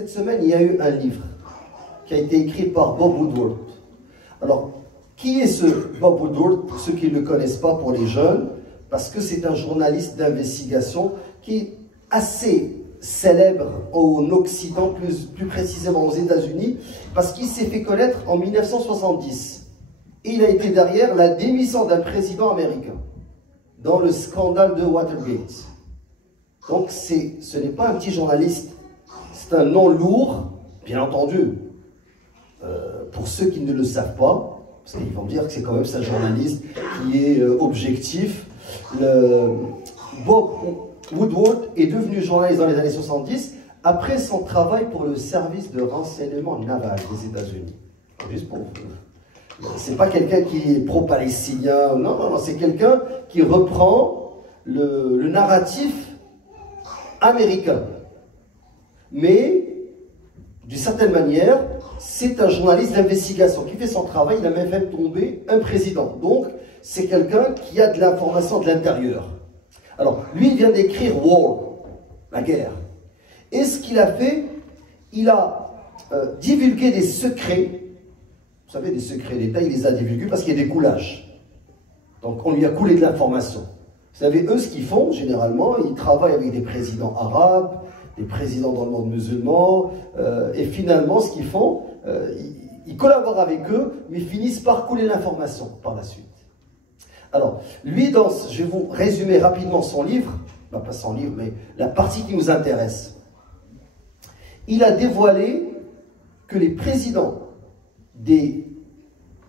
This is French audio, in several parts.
Cette semaine, il y a eu un livre qui a été écrit par Bob Woodward. Alors, qui est ce Bob Woodward, pour ceux qui ne le connaissent pas, pour les jeunes? Parce que c'est un journaliste d'investigation qui est assez célèbre en Occident, plus précisément aux États-Unis, parce qu'il s'est fait connaître en 1970. Et il a été derrière la démission d'un président américain dans le scandale de Watergate. Donc ce n'est pas un petit journaliste, c'est un nom lourd, bien entendu. Pour ceux qui ne le savent pas, parce qu'ils vont me dire que c'est quand même un journaliste qui est objectif. Bob Woodward est devenu journaliste dans les années 70 après son travail pour le service de renseignement naval des États-Unis. Juste pour c'est pas quelqu'un qui est pro-palestinien, non, c'est quelqu'un qui reprend le narratif américain. Mais, d'une certaine manière, c'est un journaliste d'investigation qui fait son travail, il a même fait tomber un président. Donc, c'est quelqu'un qui a de l'information de l'intérieur. Alors, lui, il vient d'écrire War, la guerre. Et ce qu'il a fait, il a divulgué des secrets. Vous savez, des secrets d'État, il les a divulgués parce qu'il y a des coulages. Donc, on lui a coulé de l'information. Vous savez, eux, ce qu'ils font, généralement, ils travaillent avec des présidents arabes, des présidents dans le monde musulman, et finalement, ce qu'ils font, ils collaborent avec eux, mais finissent par couler l'information par la suite. Alors, lui, je vais vous résumer rapidement son livre, pas son livre, mais la partie qui nous intéresse. Il a dévoilé que les présidents des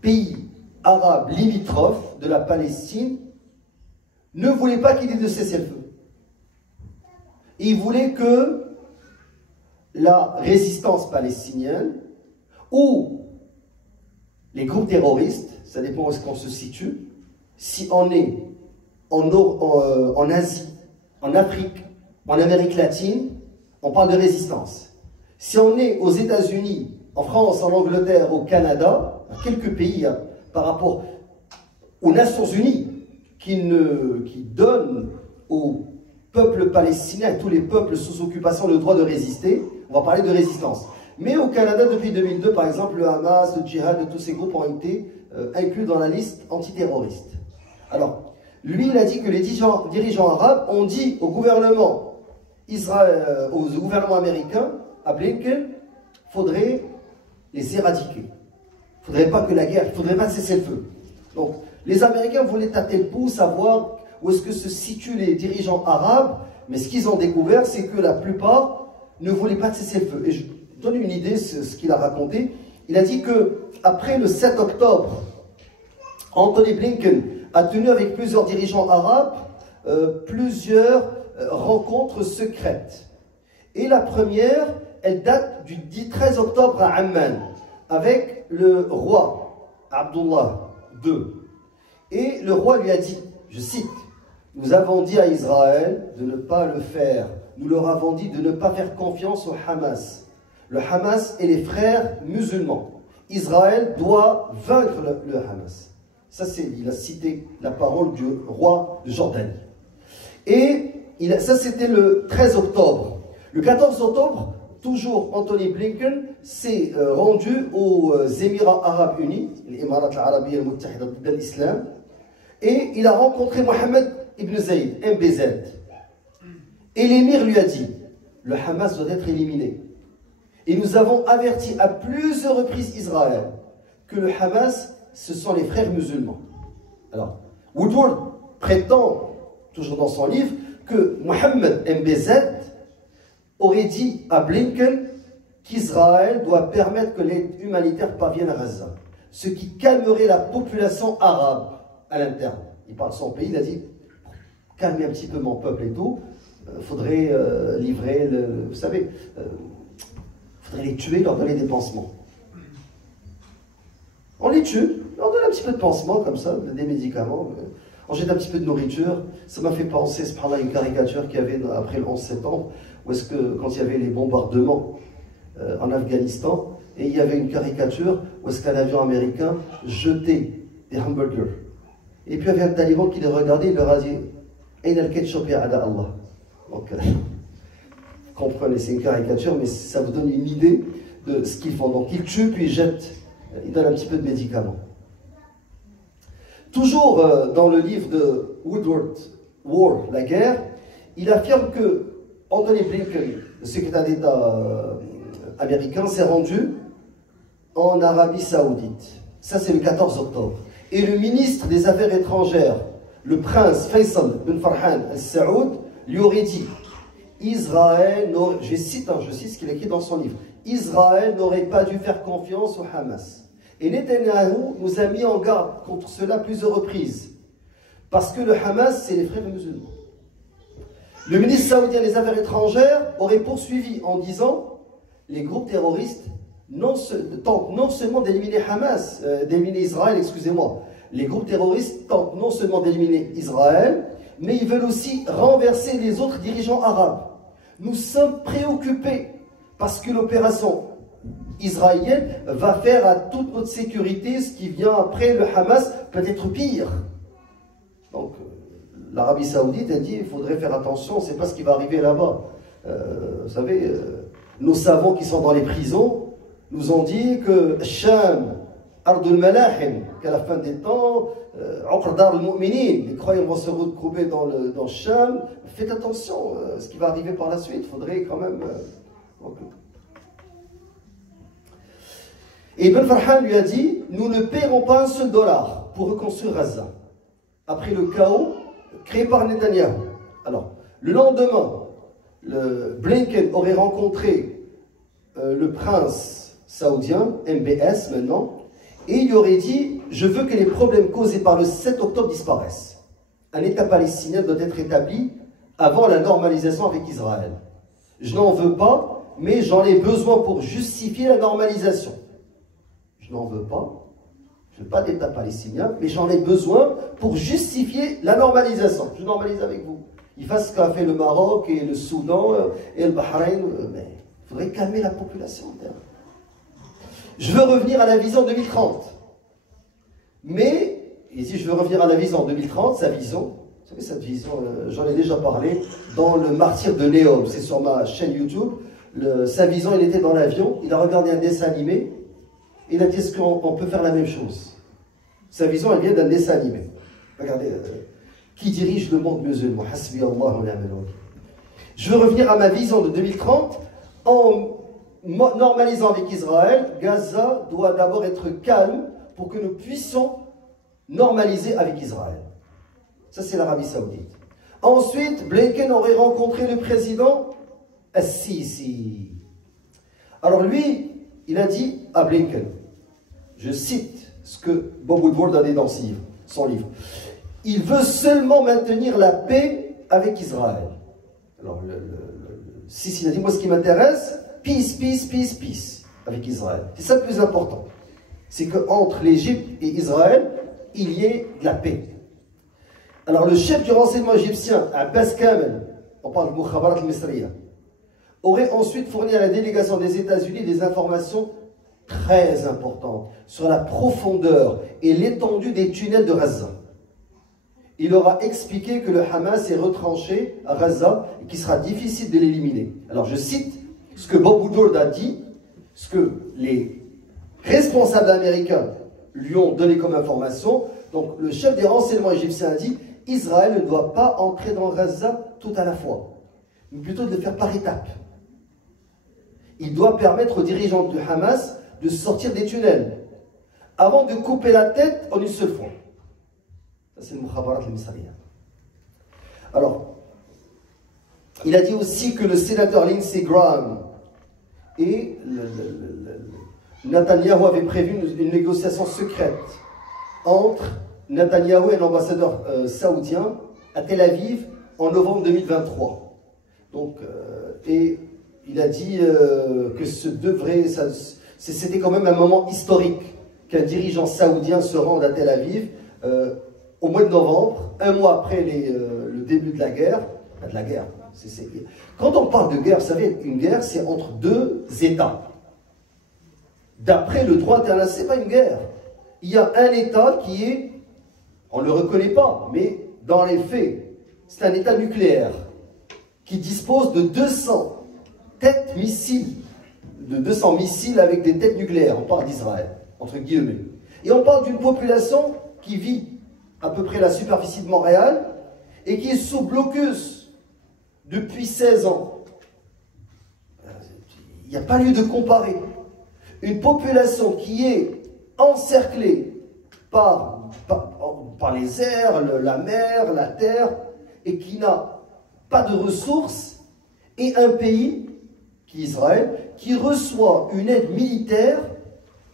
pays arabes limitrophes de la Palestine ne voulaient pas qu'il y ait de cessez-le-feu. Ils voulaient que la résistance palestinienne ou les groupes terroristes, ça dépend où est-ce qu'on se situe, si on est en Asie, en Afrique, en Amérique latine, on parle de résistance. Si on est aux États-Unis, en France, en Angleterre, au Canada, quelques pays par rapport aux Nations Unies qui donnent au peuple palestinien, à tous les peuples sous occupation, le droit de résister, on va parler de résistance. Mais au Canada, depuis 2002, par exemple, le Hamas, le Djihad, tous ces groupes ont été inclus dans la liste antiterroriste. Alors, lui, il a dit que les dirigeants arabes ont dit au gouvernement américain, à Blinken, faudrait les éradiquer. Il ne faudrait pas que la guerre, il ne faudrait pas cesser le feu. Donc, les Américains voulaient tâter le pouls, savoir où est-ce que se situent les dirigeants arabes, mais ce qu'ils ont découvert, c'est que la plupart ne voulaient pas cesser le feu. Et je donne une idée, ce qu'il a raconté. Il a dit que après le 7 octobre, Anthony Blinken a tenu avec plusieurs dirigeants arabes plusieurs rencontres secrètes. Et la première, elle date du 13 octobre à Amman, avec le roi Abdullah II. Et le roi lui a dit, je cite, « Nous avons dit à Israël de ne pas le faire. Nous leur avons dit de ne pas faire confiance au Hamas. Le Hamas et les frères musulmans. Israël doit vaincre le Hamas. » Ça, il a cité la parole du roi de Jordanie. Et ça, c'était le 13 octobre. Le 14 octobre, toujours Anthony Blinken s'est rendu aux Émirats Arabes Unis, les Émirats Arabes Al-Muttahida de l'Islam, et il a rencontré Mohammed ibn Zayed, MBZ. Et l'émir lui a dit, le Hamas doit être éliminé. Et nous avons averti à plusieurs reprises Israël que le Hamas, ce sont les frères musulmans. Alors, Woodward prétend, toujours dans son livre, que Mohammed MBZ aurait dit à Blinken qu'Israël doit permettre que l'aide humanitaire parvienne à Gaza, ce qui calmerait la population arabe à l'interne. Il parle de son pays, il a dit calmez un petit peu mon peuple et tout, faudrait livrer, vous savez, faudrait les tuer, leur donner des pansements. On les tue, on donne un petit peu de pansement comme ça, des médicaments, on jette un petit peu de nourriture. Ça m'a fait penser à une caricature qu'il y avait après le 11 septembre, où est-ce que, quand il y avait les bombardements en Afghanistan, et il y avait une caricature où est-ce qu'un avion américain jetait des hamburgers. Et puis il y avait un taliban qui les regardait et leur a dit « Aïn al-ketchup ya ada Allah ». Donc, Comprenez, c'est une caricature, mais ça vous donne une idée de ce qu'ils font. Donc ils tuent, puis ils jettent, ils donnent un petit peu de médicaments. Toujours dans le livre de Woodward, War, la guerre, il affirme que Anthony Blinken, le secrétaire d'État américain, s'est rendu en Arabie Saoudite. Ça, c'est le 14 octobre. Et le ministre des Affaires étrangères, le prince Faisal bin Farhan al-Saoud, lui aurait dit Israël, je cite ce qu'il a écrit dans son livre, Israël n'aurait pas dû faire confiance au Hamas. Et Netanyahou nous a mis en garde contre cela plusieurs reprises. Parce que le Hamas, c'est les frères musulmans. Le ministre saoudien des Affaires étrangères aurait poursuivi en disant les groupes terroristes tentent non seulement d'éliminer d'éliminer Israël, excusez-moi. Les groupes terroristes tentent non seulement d'éliminer Israël, mais ils veulent aussi renverser les autres dirigeants arabes. Nous sommes préoccupés parce que l'opération israélienne va faire à toute notre sécurité ce qui vient après le Hamas, peut-être pire. Donc, l'Arabie Saoudite a dit il faudrait faire attention, on ne sait pas ce qui va arriver là-bas. Vous savez, nos savants qui sont dans les prisons nous ont dit que Sham, Ardul Malahim, qu'à la fin des temps, Uqdar al-Mu'minin, les croyants vont se regrouper dans Sham. Faites attention à ce qui va arriver par la suite, il faudrait quand même. Et Ibn Farhan lui a dit nous ne paierons pas un seul dollar pour reconstruire Gaza. Après le chaos créé par Netanyahou. Alors, le lendemain, Blinken aurait rencontré le prince saoudien, MBS maintenant, et il lui aurait dit je veux que les problèmes causés par le 7 octobre disparaissent. Un État palestinien doit être établi avant la normalisation avec Israël. Je n'en veux pas, mais j'en ai besoin pour justifier la normalisation. Je n'en veux pas. Je ne veux pas d'État palestinien, mais j'en ai besoin pour justifier la normalisation. Je normalise avec vous. Il fasse ce qu'a fait le Maroc et le Soudan et le Bahreïn, mais il faudrait calmer la population. Je veux revenir à la vision 2030. Mais, ici je veux revenir à la vision 2030, sa vision, vous savez cette vision, j'en ai déjà parlé, dans le martyr de Néom, c'est sur ma chaîne YouTube, sa vision, il était dans l'avion, il a regardé un dessin animé, il a dit est-ce qu'on peut faire la même chose? Sa vision, elle vient d'un dessin animé. Regardez, qui dirige le monde musulman? Hasbi Allah wa ni'mal wakil. Je veux revenir à ma vision de 2030 en normalisant avec Israël. Gaza doit d'abord être calme pour que nous puissions normaliser avec Israël. Ça, c'est l'Arabie Saoudite. Ensuite, Blinken aurait rencontré le président Al-Sisi. Alors lui, il a dit à Blinken, je cite ce que Bob Woodward a dit dans son livre, il veut seulement maintenir la paix avec Israël. Alors, Sisi a dit, moi ce qui m'intéresse, peace, peace, peace, peace, avec Israël. C'est ça le plus important. C'est qu'entre l'Égypte et Israël, il y ait de la paix. Alors le chef du renseignement égyptien, Abbas Kamel, on parle de Mukhabarat al-Misriya, aurait ensuite fourni à la délégation des États-Unis des informations très importantes sur la profondeur et l'étendue des tunnels de Gaza. Il aura expliqué que le Hamas est retranché à Gaza et qu'il sera difficile de l'éliminer. Alors je cite ce que Bob Woodward a dit, ce que les responsables américains lui ont donné comme information. Donc le chef des renseignements égyptiens a dit Israël ne doit pas entrer dans Gaza tout à la fois, mais plutôt de le faire par étapes. Il doit permettre aux dirigeants du Hamas de sortir des tunnels avant de couper la tête en une seule fois. Ça, c'est le Mukhabarat al-Misriya. Alors, il a dit aussi que le sénateur Lindsey Graham et Netanyahou avaient prévu une négociation secrète entre Netanyahou et l'ambassadeur saoudien à Tel Aviv en novembre 2023. Donc, et il a dit que c'était quand même un moment historique qu'un dirigeant saoudien se rende à Tel Aviv au mois de novembre, un mois après le début de la guerre. Quand on parle de guerre, vous savez, une guerre, c'est entre deux États. D'après le droit international, ce n'est pas une guerre. Il y a un État qui est, on ne le reconnaît pas, mais dans les faits, c'est un État nucléaire qui dispose de 200 têtes missiles, de 200 missiles avec des têtes nucléaires. On parle d'Israël, entre guillemets. Et on parle d'une population qui vit à peu près la superficie de Montréal et qui est sous blocus depuis 16 ans. Il n'y a pas lieu de comparer. Une population qui est encerclée par les airs, la mer, la terre, et qui n'a pas de ressources, et un pays, qui est Israël, qui reçoit une aide militaire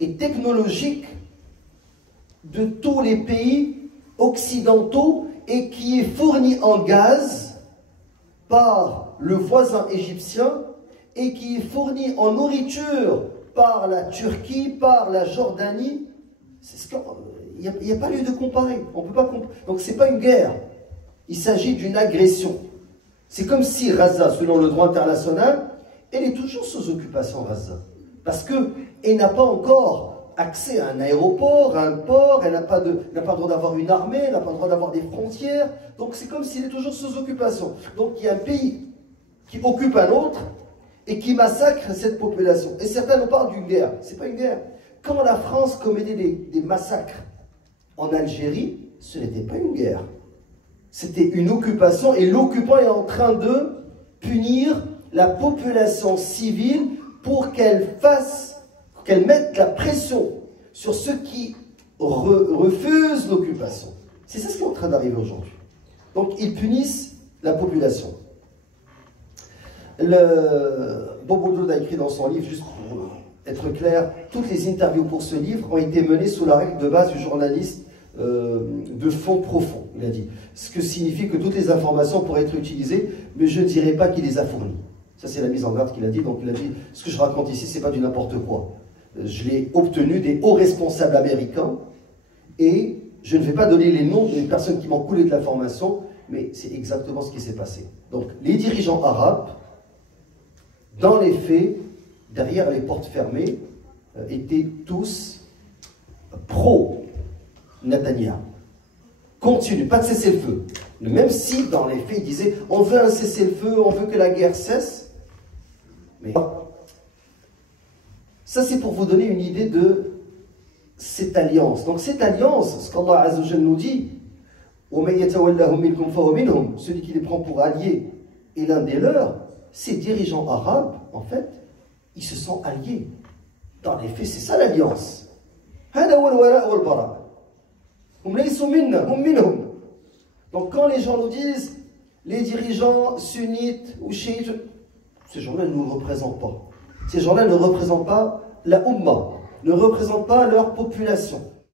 et technologique de tous les pays occidentaux et qui est fourni en gaz par le voisin égyptien et qui est fourni en nourriture par la Turquie, par la Jordanie. Il n'y a pas lieu de comparer. On peut pas donc ce n'est pas une guerre. Il s'agit d'une agression. C'est comme si Gaza, selon le droit international, elle est toujours sous occupation, Gaza. Parce qu'elle n'a pas encore accès à un aéroport, à un port, elle n'a pas le droit d'avoir une armée, elle n'a pas le droit d'avoir des frontières. Donc c'est comme s'il est toujours sous occupation. Donc il y a un pays qui occupe un autre et qui massacre cette population. Et certains nous parlent d'une guerre. Ce n'est pas une guerre. Quand la France commettait des massacres en Algérie, ce n'était pas une guerre. C'était une occupation et l'occupant est en train de punir la population civile pour qu'elle mette la pression sur ceux qui refusent l'occupation. C'est ça ce qui est en train d'arriver aujourd'hui. Donc ils punissent la population. Bob Woodward a écrit dans son livre, juste pour être clair, toutes les interviews pour ce livre ont été menées sous la règle de base du journaliste de fond profond, il a dit. Ce que signifie que toutes les informations pourraient être utilisées, mais je ne dirais pas qu'il les a fournies. Ça, c'est la mise en garde qu'il a dit. Donc, il a dit, ce que je raconte ici, c'est pas du n'importe quoi. Je l'ai obtenu des hauts responsables américains et je ne vais pas donner les noms des personnes qui m'ont coulé de l'information, mais c'est exactement ce qui s'est passé. Donc, les dirigeants arabes, dans les faits, derrière les portes fermées, étaient tous pro-Netanyahou. Continue, pas de cessez-le-feu. Même si, dans les faits, ils disaient on veut un cessez-le-feu, on veut que la guerre cesse. Mais ça, c'est pour vous donner une idée de cette alliance. Donc, cette alliance, ce qu'Allah Azzawajal nous dit, celui qui les prend pour alliés et l'un des leurs, ces dirigeants arabes, en fait, ils se sont alliés. Dans les faits, c'est ça l'alliance. Donc quand les gens nous disent les dirigeants sunnites ou chiites, ces gens-là ne nous représentent pas. Ces gens-là ne représentent pas la Ummah, ne représentent pas leur population.